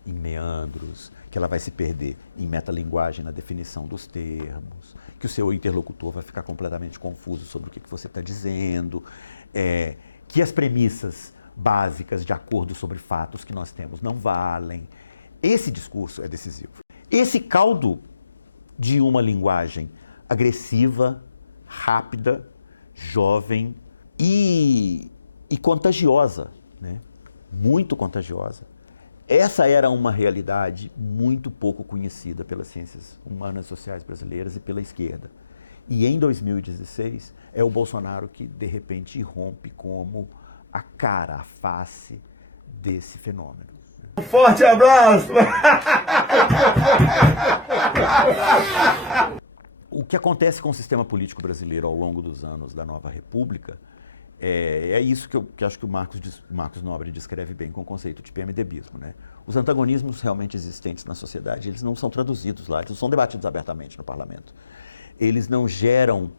em meandros, que ela vai se perder em metalinguagem na definição dos termos, que o seu interlocutor vai ficar completamente confuso sobre o que você está dizendo, que as premissas básicas de acordo sobre fatos que nós temos não valem. Esse discurso é decisivo. Esse caldo de uma linguagem agressiva, rápida, jovem e contagiosa, né? Muito contagiosa. Essa era uma realidade muito pouco conhecida pelas ciências humanas e sociais brasileiras e pela esquerda. E em 2016 é o Bolsonaro que de repente irrompe como a cara, a face desse fenômeno. Um forte abraço! O que acontece com o sistema político brasileiro ao longo dos anos da Nova República é isso que acho que o Marcos Nobre descreve bem com o conceito de PMDBismo, né? Os antagonismos realmente existentes na sociedade, eles não são traduzidos lá, eles não são debatidos abertamente no parlamento. Eles não geram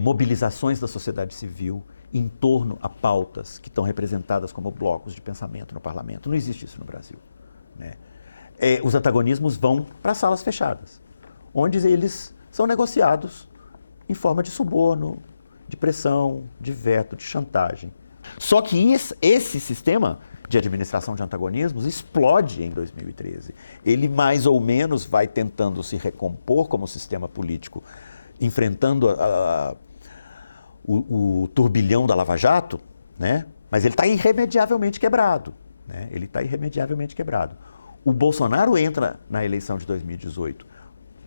mobilizações da sociedade civil em torno a pautas que estão representadas como blocos de pensamento no parlamento. Não existe isso no Brasil, né? Os antagonismos vão para salas fechadas, onde eles são negociados em forma de suborno, de pressão, de veto, de chantagem. Só que esse sistema de administração de antagonismos explode em 2013. Ele mais ou menos vai tentando se recompor como sistema político, enfrentando o turbilhão da Lava Jato, né? Mas ele está irremediavelmente quebrado. Né? Ele está irremediavelmente quebrado. O Bolsonaro entra na eleição de 2018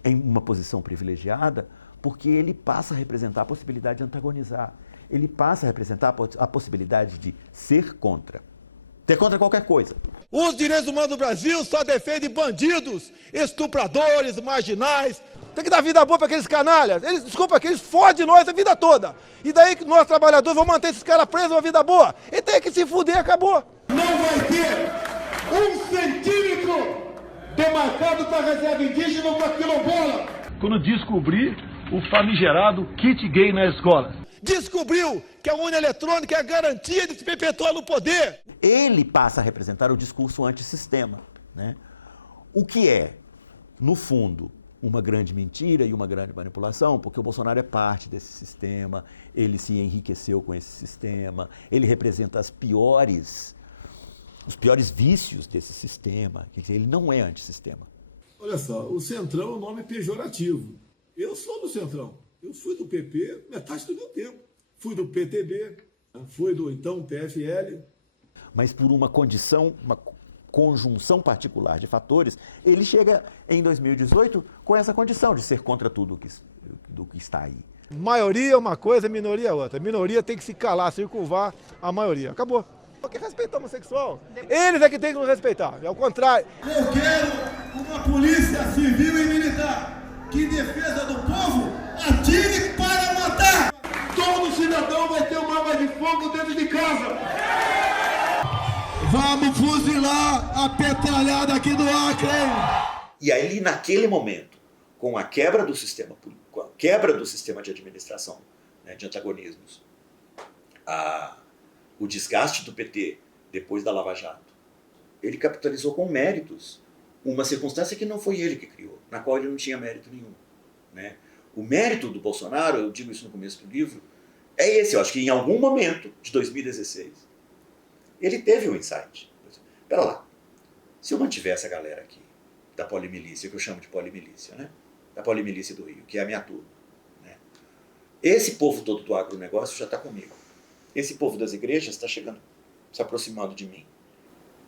em uma posição privilegiada porque ele passa a representar a possibilidade de antagonizar. Ele passa a representar a possibilidade de ser contra. Ser contra qualquer coisa. Os direitos humanos do Brasil só defendem bandidos, estupradores, marginais. Tem que dar vida boa para aqueles canalhas. Eles fodem nós a vida toda. E daí que nós, trabalhadores, vamos manter esses caras presos uma vida boa. E tem que se fuder, acabou. Não vai ter 1 centímetro demarcado para reserva indígena ou para quilombola. Quando descobri o famigerado kit gay na escola. Descobriu que a urna eletrônica é a garantia de se perpetuar no poder. Ele passa a representar o discurso antissistema, né? O que é, no fundo, uma grande mentira e uma grande manipulação, porque o Bolsonaro é parte desse sistema, ele se enriqueceu com esse sistema, ele representa os piores vícios desse sistema, quer dizer, ele não é antissistema. Olha só, o Centrão é um nome pejorativo. Eu sou do Centrão. Eu fui do PP metade do meu tempo. Fui do PTB, fui do então PFL. Mas por uma conjunção particular de fatores, ele chega em 2018 com essa condição de ser contra tudo do que está aí. Maioria é uma coisa, minoria é outra. Minoria tem que se calar, circunvar a maioria. Acabou. Porque respeita o homossexual. Eles é que tem que nos respeitar. É o contrário. Eu quero uma polícia civil e militar que, em defesa do povo, atire para matar. Todo cidadão vai ter uma arma de fogo dentro de casa. Vamos fuzilar a petralhada aqui do Acre, hein? E aí, naquele momento, com a quebra do sistema político, com a quebra do sistema de administração, né, de antagonismos, o desgaste do PT depois da Lava Jato, ele capitalizou com méritos uma circunstância que não foi ele que criou, na qual ele não tinha mérito nenhum. Né? O mérito do Bolsonaro, eu digo isso no começo do livro, é esse. Eu acho que em algum momento de 2016, ele teve um insight. Espera lá, se eu mantivesse a galera aqui, da polimilícia, que eu chamo de polimilícia, né? Da polimilícia do Rio, que é a minha turma, né? Esse povo todo do agronegócio já está comigo. Esse povo das igrejas está chegando, se aproximando de mim.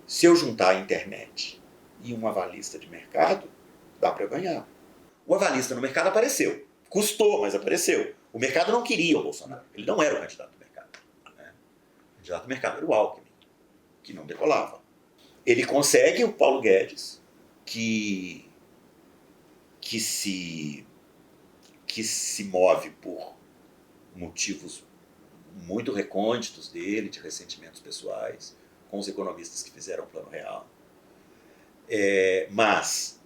Se eu juntar a internet e um avalista de mercado, dá para eu ganhar. O avalista no mercado apareceu. Custou, mas apareceu. O mercado não queria o Bolsonaro. Ele não era o candidato do mercado. Né? O candidato do mercado era o Alckmin, que não decolava. Ele consegue o Paulo Guedes, que se move por motivos muito recônditos dele, de ressentimentos pessoais, com os economistas que fizeram o Plano Real. Mas,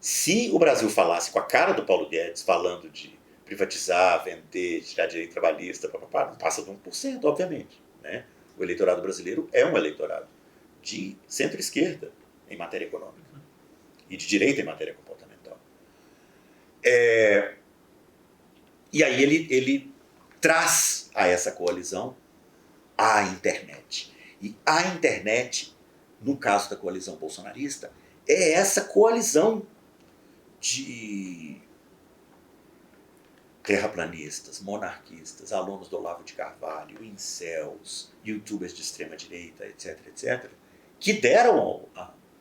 se o Brasil falasse com a cara do Paulo Guedes, falando de privatizar, vender, tirar direito trabalhista, não passa de 1%, obviamente. Né? O eleitorado brasileiro é um eleitorado de centro-esquerda em matéria econômica e de direita em matéria comportamental. E aí ele traz a essa coalizão a internet. E a internet, no caso da coalizão bolsonarista, é essa coalizão de terraplanistas, monarquistas, alunos do Olavo de Carvalho, incels, youtubers de extrema-direita, etc., etc., que deram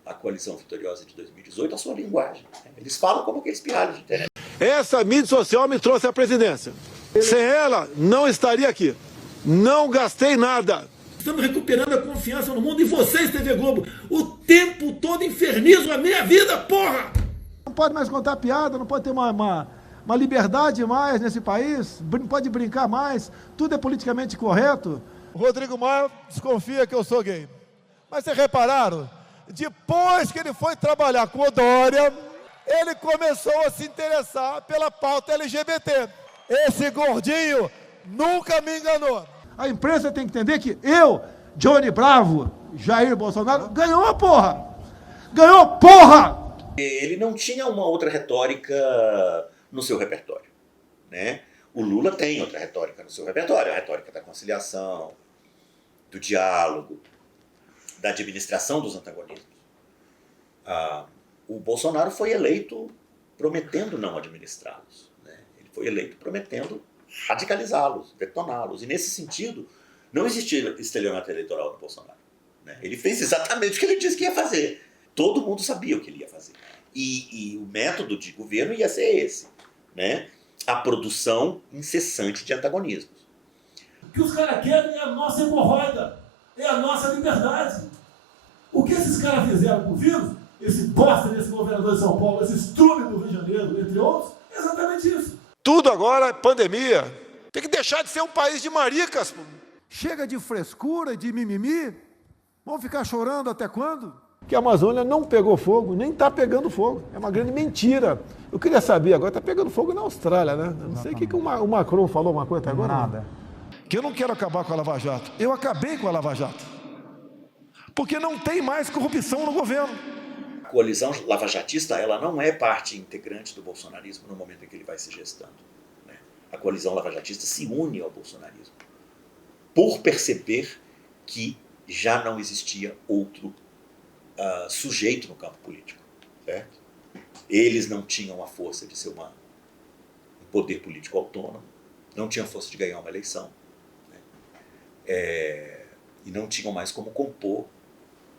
à coalizão vitoriosa de 2018 a sua linguagem. Eles falam como aqueles pirralhos de internet. Essa mídia social me trouxe à presidência. Sem ela, não estaria aqui. Não gastei nada. Estamos recuperando a confiança no mundo e vocês, TV Globo, o tempo todo infernizam a minha vida, porra! Não pode mais contar piada, não pode ter uma liberdade mais nesse país, não pode brincar mais, tudo é politicamente correto. O Rodrigo Maia desconfia que eu sou gay. Mas vocês repararam? Depois que ele foi trabalhar com o Dória, ele começou a se interessar pela pauta LGBT. Esse gordinho nunca me enganou. A imprensa tem que entender que eu, Johnny Bravo, Jair Bolsonaro, ganhou a porra! Ganhou porra! Ele não tinha uma outra retórica no seu repertório. Né? O Lula tem outra retórica no seu repertório. A retórica da conciliação, do diálogo, da administração dos antagonismos. O Bolsonaro foi eleito prometendo não administrá-los, né? Ele foi eleito prometendo radicalizá-los, detoná-los. E nesse sentido, não existia estelionato eleitoral do Bolsonaro, né? Ele fez exatamente o que ele disse que ia fazer. Todo mundo sabia o que ele ia fazer. E o método de governo ia ser esse, né? A produção incessante de antagonismos. O que os caras querem é a nossa hemorroida, é a nossa liberdade. O que esses caras fizeram com o vírus, esse bosta desse governador de São Paulo, esse estrume do Rio de Janeiro, entre outros, é exatamente isso. Tudo agora é pandemia. Tem que deixar de ser um país de maricas. Chega de frescura e de mimimi. Vamos ficar chorando até quando? Que a Amazônia não pegou fogo, nem está pegando fogo. É uma grande mentira. Eu queria saber, agora está pegando fogo na Austrália, né? Eu não sei o que o Macron falou uma coisa até agora. Nada. Que eu não quero acabar com a Lava Jato. Eu acabei com a Lava Jato. Porque não tem mais corrupção no governo. A coalizão lavajatista, ela não é parte integrante do bolsonarismo no momento em que ele vai se gestando, né? A coalizão lavajatista se une ao bolsonarismo por perceber que já não existia outro sujeito no campo político, certo? Eles não tinham a força de ser um poder político autônomo, não tinham força de ganhar uma eleição, né? E não tinham mais como compor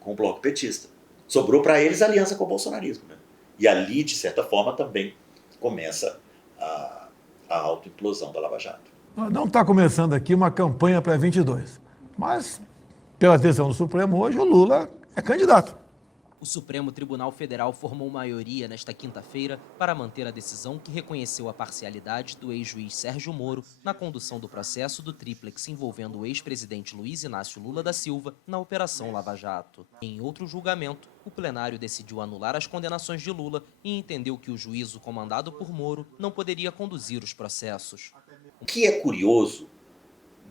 com o bloco petista. Sobrou para eles a aliança com o bolsonarismo, né? E ali, de certa forma, também começa a autoimplosão da Lava Jato. Não está começando aqui uma campanha para 22, mas, pela decisão do Supremo hoje, o Lula é candidato. O Supremo Tribunal Federal formou maioria nesta quinta-feira para manter a decisão que reconheceu a parcialidade do ex-juiz Sérgio Moro na condução do processo do tríplex envolvendo o ex-presidente Luiz Inácio Lula da Silva na Operação Lava Jato. Em outro julgamento, o plenário decidiu anular as condenações de Lula e entendeu que o juízo comandado por Moro não poderia conduzir os processos. O que é curioso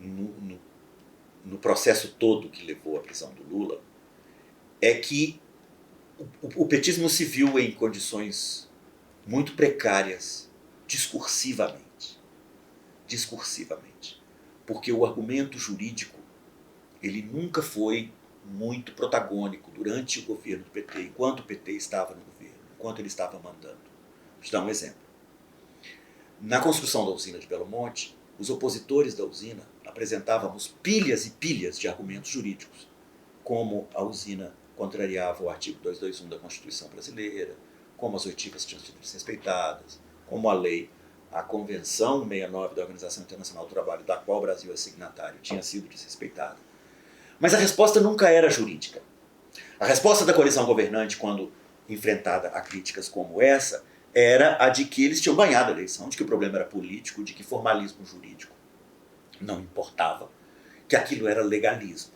no processo todo que levou à prisão do Lula é que o petismo se viu em condições muito precárias, discursivamente, porque o argumento jurídico ele nunca foi muito protagônico durante o governo do PT, enquanto o PT estava no governo, enquanto ele estava mandando. Vou te dar um exemplo. Na construção da usina de Belo Monte, os opositores da usina apresentávamos pilhas e pilhas de argumentos jurídicos, como a usina contrariava o artigo 221 da Constituição Brasileira, como as oitivas tinham sido desrespeitadas, como a lei, a Convenção 69 da Organização Internacional do Trabalho, da qual o Brasil é signatário, tinha sido desrespeitada. Mas a resposta nunca era jurídica. A resposta da coalizão governante, quando enfrentada a críticas como essa, era a de que eles tinham ganhado a eleição, de que o problema era político, de que formalismo jurídico não importava, que aquilo era legalismo.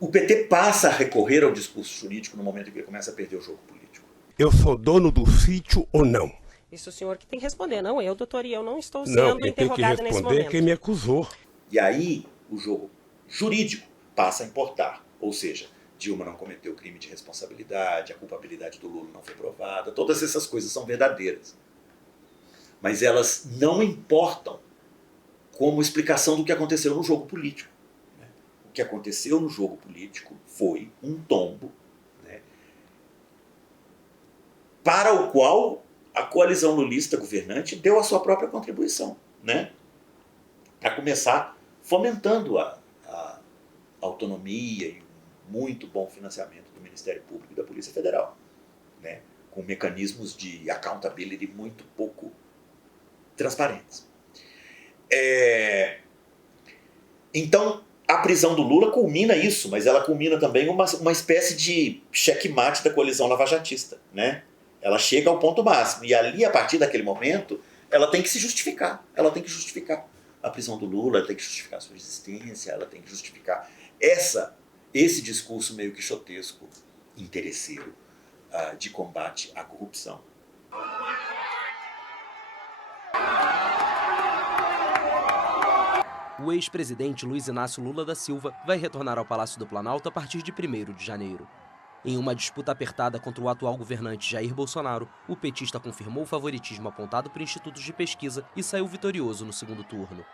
O PT passa a recorrer ao discurso jurídico no momento em que ele começa a perder o jogo político. Eu sou dono do sítio ou não? Isso o senhor que tem que responder. Não, eu, doutor, e eu não estou sendo interrogada nesse momento. Não, quem me acusou. E aí o jogo jurídico passa a importar. Ou seja, Dilma não cometeu crime de responsabilidade, a culpabilidade do Lula não foi provada, todas essas coisas são verdadeiras. Mas elas não importam como explicação do que aconteceu no jogo político. O que aconteceu no jogo político foi um tombo, né, para o qual a coalizão lulista governante deu a sua própria contribuição, né, para começar fomentando a autonomia e um muito bom financiamento do Ministério Público e da Polícia Federal, né, com mecanismos de accountability muito pouco transparentes. Então, a prisão do Lula culmina isso, mas ela culmina também uma espécie de checkmate da coalizão lavajatista, né? Ela chega ao ponto máximo, e ali, a partir daquele momento, ela tem que se justificar. Ela tem que justificar a prisão do Lula, ela tem que justificar a sua existência, ela tem que justificar esse discurso meio quixotesco, interesseiro, de combate à corrupção. O ex-presidente Luiz Inácio Lula da Silva vai retornar ao Palácio do Planalto a partir de 1º de janeiro. Em uma disputa apertada contra o atual governante Jair Bolsonaro, o petista confirmou o favoritismo apontado por institutos de pesquisa e saiu vitorioso no segundo turno.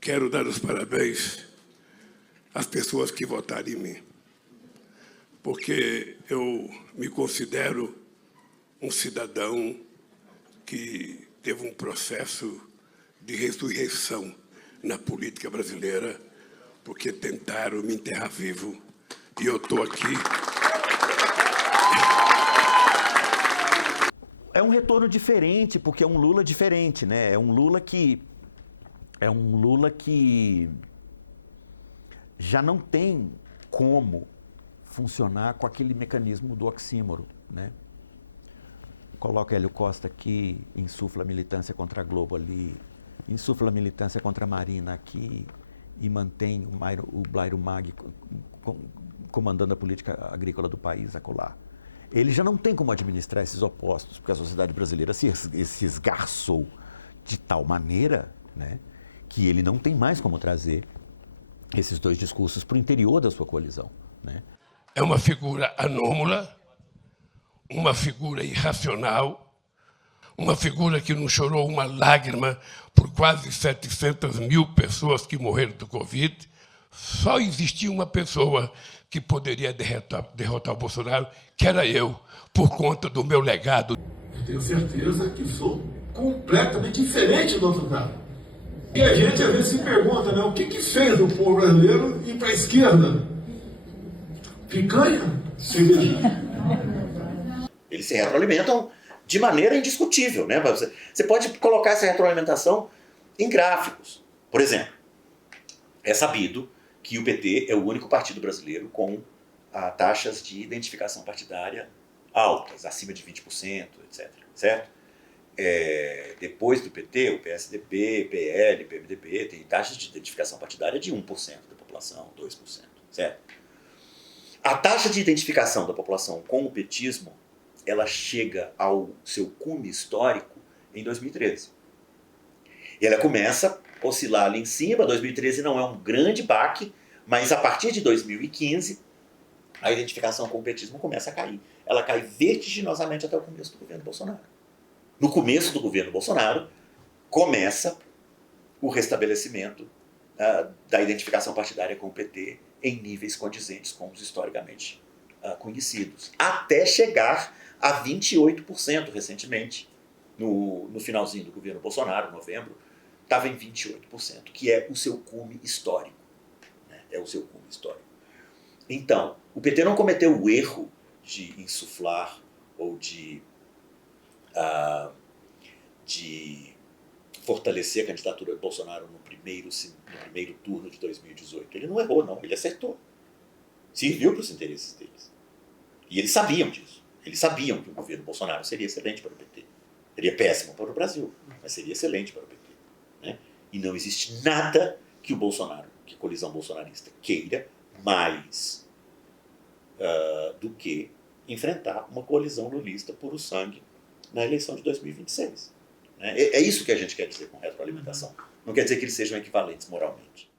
Quero dar os parabéns às pessoas que votaram em mim. porque eu me considero um cidadão que teve um processo de ressurreição na política brasileira, porque tentaram me enterrar vivo e eu estou aqui. É um retorno diferente, porque é um Lula diferente, né? É um Lula que já não tem como funcionar com aquele mecanismo do oxímoro, né? Coloca Hélio Costa aqui, insufla a militância contra a Globo ali, insufla a militância contra a Marina aqui e mantém o Blairo Mag comandando a política agrícola do país acolá. Ele já não tem como administrar esses opostos, porque a sociedade brasileira se esgarçou de tal maneira, né, que ele não tem mais como trazer esses dois discursos para o interior da sua coalizão, né? É uma figura anômala, uma figura irracional, uma figura que não chorou uma lágrima por quase 700 mil pessoas que morreram do Covid. Só existia uma pessoa que poderia derrotar o Bolsonaro, que era eu, por conta do meu legado. Eu tenho certeza que sou completamente diferente do outro cara. E a gente às vezes se pergunta, né, o que fez o povo brasileiro ir para a esquerda? Picanha? Cerveja. Eles se retroalimentam de maneira indiscutível, né? Você pode colocar essa retroalimentação em gráficos. Por exemplo, é sabido que o PT é o único partido brasileiro com taxas de identificação partidária altas, acima de 20%, etc. Certo? Depois do PT, o PSDB, PL, PMDB tem taxas de identificação partidária de 1% da população, 2%, certo? A taxa de identificação da população com o petismo, ela chega ao seu cume histórico em 2013. E ela começa a oscilar ali em cima. 2013 não é um grande baque, mas a partir de 2015, a identificação com o petismo começa a cair. Ela cai vertiginosamente até o começo do governo Bolsonaro. No começo do governo Bolsonaro, começa o restabelecimento da identificação partidária com o PT em níveis condizentes com os historicamente conhecidos, até chegar a 28% recentemente, no finalzinho do governo Bolsonaro, novembro, estava em 28%, que é o seu cume histórico. Né? É o seu cume histórico. Então, o PT não cometeu o erro de insuflar ou de fortalecer a candidatura de Bolsonaro no primeiro turno de 2018. Ele não errou, não. Ele acertou. Serviu para os interesses deles. E eles sabiam disso. Eles sabiam que o governo Bolsonaro seria excelente para o PT. Seria péssimo para o Brasil, mas seria excelente para o PT. Né? E não existe nada que que a coalizão bolsonarista queira mais do que enfrentar uma coalizão lulista puro sangue na eleição de 2026. É isso que a gente quer dizer com retroalimentação. Não quer dizer que eles sejam equivalentes moralmente.